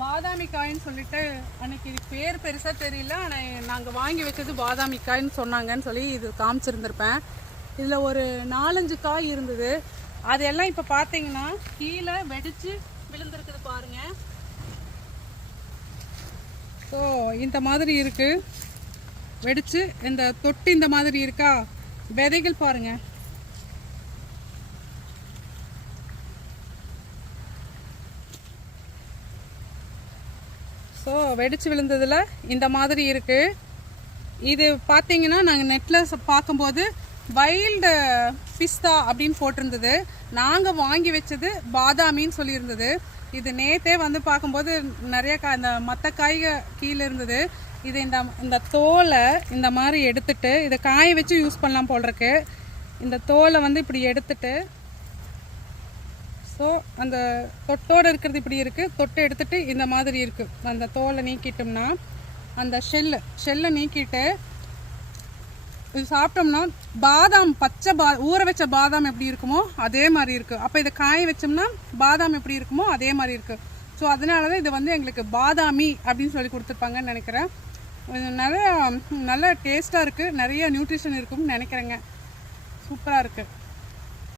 பாதாமி coin சொல்லிட்டு அன்னைக்கு பேர் பெருசாக தெரியல, ஆனால் நாங்கள் வாங்கி வச்சது பாதாமி காயின்னு சொன்னாங்கன்னு சொல்லி இது காமிச்சிருந்துருப்பேன். இதில் ஒரு 4-5 காய் இருந்தது. அதெல்லாம் இப்போ பார்த்தீங்கன்னா கீழே வெடித்து விழுந்திருக்குது பாருங்கள். ஸோ இந்த மாதிரி இருக்குது, வெடித்து இந்த தொட்டு இந்த மாதிரி இருக்கா. விதைகள் பாருங்கள். ஸோ வெடிச்சு விழுந்ததில் இந்த மாதிரி இருக்குது. இது பார்த்தீங்கன்னா நாங்கள் நெட்டில் பார்க்கும்போது வைல்டு பிஸ்தா அப்படின்னு போட்டிருந்தது. நாங்கள் வாங்கி வச்சது பாதாமின்னு சொல்லியிருந்தது. இது நேற்றே வந்து பார்க்கும்போது நிறைய அந்த மற்ற காய்கள் கீழே இருந்தது. இது இந்த தோலை இந்த மாதிரி எடுத்துட்டு இதை காய வச்சு யூஸ் பண்ணலாம் போல் இருக்கு. இந்த தோலை வந்து இப்படி எடுத்துட்டு, ஸோ அந்த தொட்டோடு இருக்கிறது இப்படி இருக்குது. தொட்டை எடுத்துகிட்டு இந்த மாதிரி இருக்குது. அந்த தோலை நீக்கிட்டோம்னா அந்த ஷெல்லை நீக்கிட்டு இது சாப்பிட்டோம்னா பாதாம் பச்சை ஊற வச்ச பாதாம் எப்படி இருக்குமோ அதே மாதிரி இருக்குது. அப்போ இதை காய வச்சோம்னா பாதாம் எப்படி இருக்குமோ அதே மாதிரி இருக்குது. ஸோ அதனால தான் இது வந்து எங்களுக்கு பாதாமி அப்படின்னு சொல்லி கொடுத்துருப்பாங்கன்னு நினைக்கிறேன். நல்ல டேஸ்ட்டாக இருக்குது, நிறைய நியூட்ரிஷன் இருக்கும்னு நினைக்கிறேங்க. சூப்பராக இருக்குது.